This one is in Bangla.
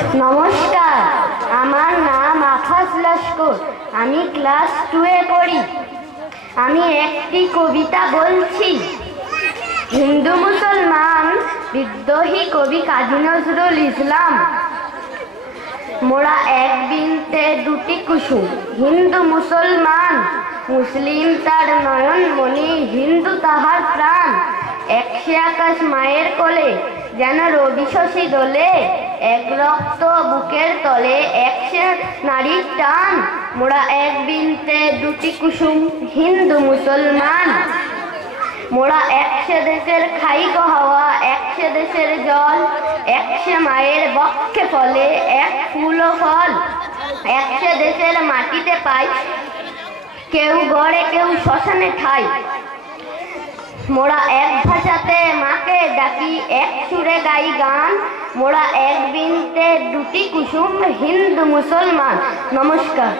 নমস্কার, আমার নাম আফাজ লস্কর। আমি ক্লাস 2-এ পড়ি। আমি একটি কবিতা বলছি। হিন্দু মুসলমান বিদ্রোহী কবি কাজী নজরুল ইসলাম। মোরা এক বৃন্তে দুটি কুসুম, হিন্দু মুসলমান। মুসলিম তার নয়ন মণি, হিন্দু তাহার প্রাণ। একশে আকাশ মায়ের কোলে, যেন রবি শশী দোলে। এক রক্ত বুকের তলে, একশে নারীর টান। মোরা এক বৃন্তে দুটি কুসুম, হিন্দু মুসলমান। মোরা একশে দেশের খাই গো হাওয়া, একশে দেশের জল। একশে মায়ের বক্ষে ফলে, এক ফুল ও ফল। একশে দেশের মাটিতে পাই, কেউ গড়ে কেউ শ্মশানে ঠাই। মোরা এক ভাষাতে মাকে ডাকি, এক সুরে গাই গান। মোরা এক বৃন্তে দুটি কুসুম, হিন্দু মুসলমান। নমস্কার।